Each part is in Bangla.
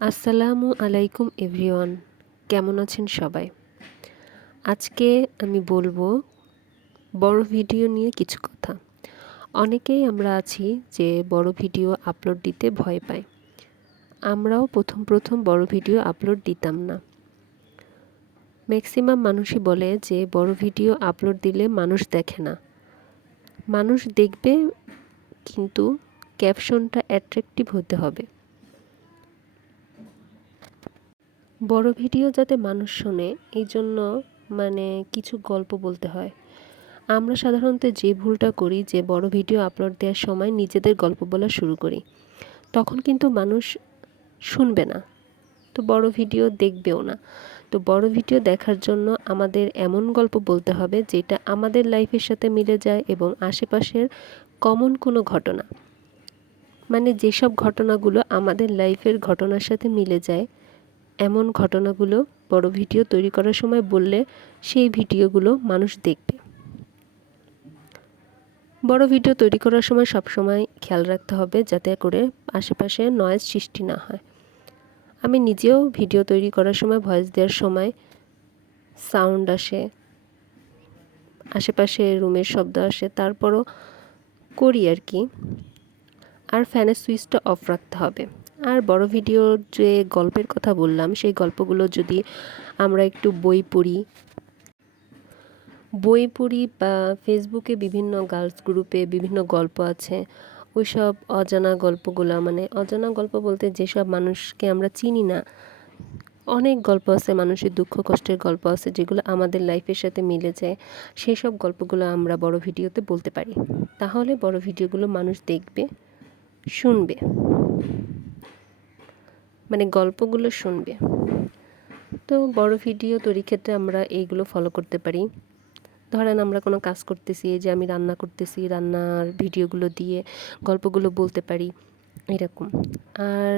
আসসালামু আলাইকুম এভরিওয়ান, কেমন আছেন সবাই? আজকে আমি বলবো বড় ভিডিও নিয়ে কিছু কথা। অনেকেই আমরা আছি যে বড় ভিডিও আপলোড দিতে ভয় পাই। আমরাও প্রথম বড় ভিডিও আপলোড দিতাম না। ম্যাক্সিমাম মানুষই বলে যে বড় ভিডিও আপলোড দিলে মানুষ দেখে না। মানুষ দেখবে, কিন্তু ক্যাপশনটা অ্যাট্রাকটিভ হতে হবে। বড় ভিডিও যাতে মানুষ শোনে, এই জন্য কিছু গল্প বলতে হয়। আমরা সাধারণত যে ভুলটা করি যে বড় ভিডিও আপলোড দেওয়ার সময় নিজেদের গল্প বলা শুরু করি, তখন কিন্তু মানুষ শুনবে না, তো বড় ভিডিও দেখবেও না। তো বড় ভিডিও দেখার জন্য আমাদের এমন গল্প বলতে হবে যেটা আমাদের লাইফের সাথে মিলে যায় এবং আশেপাশের কমন কোনো ঘটনা, যেসব ঘটনাগুলো আমাদের লাইফের ঘটনার সাথে মিলে যায়, এমন ঘটনাগুলো বড় ভিডিও তৈরি করার সময় বললে সেই ভিডিওগুলো মানুষ দেখবে। বড় ভিডিও তৈরি করার সময় সবসময় খেয়াল রাখতে হবে যাতে করে আশেপাশে নয়েজ সৃষ্টি না হয়। আমি নিজেও ভিডিও তৈরি করার সময় ভয়েস দেওয়ার সময় সাউন্ড আসে, আশেপাশে রুমের শব্দ আসে, তারপরও করি আর কি। আর ফ্যানের সুইচটা অফ রাখতে হবে। আর বড় ভিডিওর যে গল্পের কথা বললাম, সেই গল্পগুলো যদি আমরা একটু বই পড়ি বা ফেসবুকে বিভিন্ন গার্লস গ্রুপে বিভিন্ন গল্প আছে, ওইসব অজানা গল্পগুলো, অজানা গল্প বলতে যেসব মানুষকে আমরা চিনি না, অনেক গল্প আছে, মানুষের দুঃখ কষ্টের গল্প আছে যেগুলো আমাদের লাইফের সাথে মিলে যায়। সেই সব গল্পগুলো আমরা বড় ভিডিওতে বলতে পারি, তাহলে বড় ভিডিওগুলো মানুষ দেখবে, শুনবে, গল্পগুলো শুনবে। তো বড় ভিডিও তৈরির ক্ষেত্রে আমরা এইগুলো ফলো করতে পারি। ধরেন আমরা কোনো কাজ করতেছি, এই যে আমি রান্না করতেছি, রান্নার ভিডিওগুলো দিয়ে গল্পগুলো বলতে পারি এরকম। আর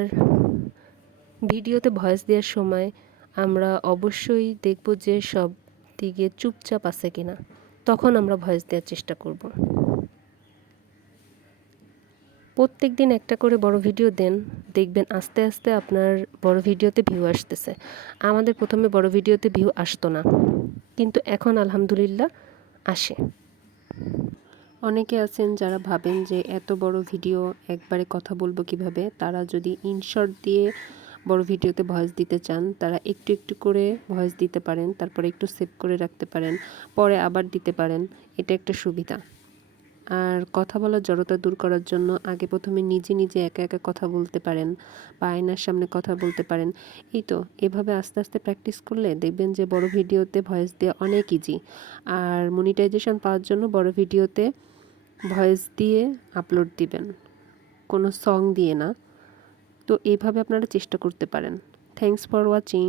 ভিডিওতে ভয়েস দেওয়ার সময় আমরা অবশ্যই দেখব যে সব দিকে চুপচাপ আছে কিনা, তখন আমরা ভয়েস দেওয়ার চেষ্টা করব। প্রত্যেক দিন একটা করে বড় ভিডিও দেন, দেখবেন আস্তে আস্তে আপনার বড় ভিডিওতে ভিউ আসতেছে। আমাদের প্রথমে বড় ভিডিওতে ভিউ আসতো না, কিন্তু এখন আলহামদুলিল্লাহ আসে। অনেকে আছেন যারা ভাবেন যে এত বড় ভিডিও একবারে কথা বলবো কিভাবে, তারা যদি ইনশর্ট দিয়ে বড় ভিডিওতে ভয়েস দিতে চান, তারা একটু একটু করে ভয়েস দিতে পারেন, তারপরে একটু সেভ করে রাখতে পারেন, পরে আবার দিতে পারেন। এটা একটা সুবিধা। আর কথা বলার জড়তা দূর করার জন্য আগে প্রথমে নিজে নিজে একা একা কথা বলতে পারেন বা আয়নার সামনে কথা বলতে পারেন। এই তো এভাবে আস্তে আস্তে প্র্যাকটিস করলে দেখবেন যে বড় ভিডিওতে ভয়েস দেওয়া অনেক ইজি। আর মনিটাইজেশন পাওয়ার জন্য বড় ভিডিওতে ভয়েস দিয়ে আপলোড দিবেন, কোনো সং দিয়ে না। তো এইভাবে আপনারা চেষ্টা করতে পারেন। Thanks for watching.